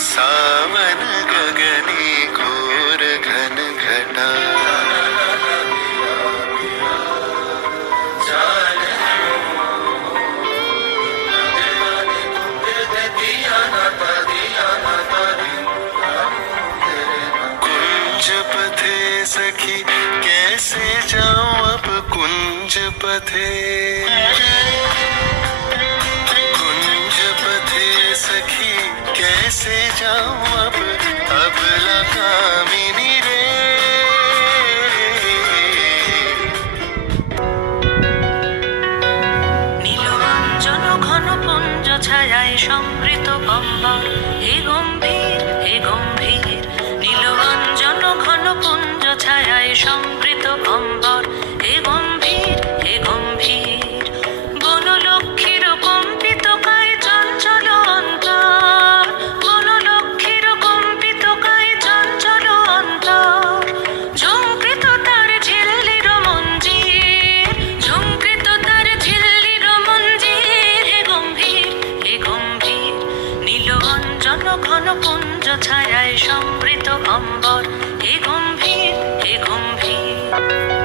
सावन गगने घोर घन घटा। कुंज पथे सखी कैसे जाऊं अब कुंज पथे। कुंज पथे सखी कैसे जाऊं अब अबला कामिनी रे। নীলরঞ্জন ঘন পুঞ্জ ছায়ায় সমৃত অম্বর, হে গম্ভীর হে গম্ভীর। নীলরঞ্জন ঘন পুঞ্জ ছায়ায় সমৃত অম্বর, হে গম্ভীর হে গম্ভীর। বনলক্ষ্মীর কম্পিত কায় চঞ্চল অন্তর, বনলক্ষ্মীর কম্পিত কায় চঞ্চল অন্তর। ঝঙ্কৃত তার ঝিল্লির মঞ্জির, ঝঙ্কৃত তার ঝিল্লির মঞ্জির। হে গম্ভীর হে গম্ভীর। নীলরঞ্জন ঘন পুঞ্জ ছায়ায় সমৃত অম্বর, হে গম্ভীর হে গম্ভীর।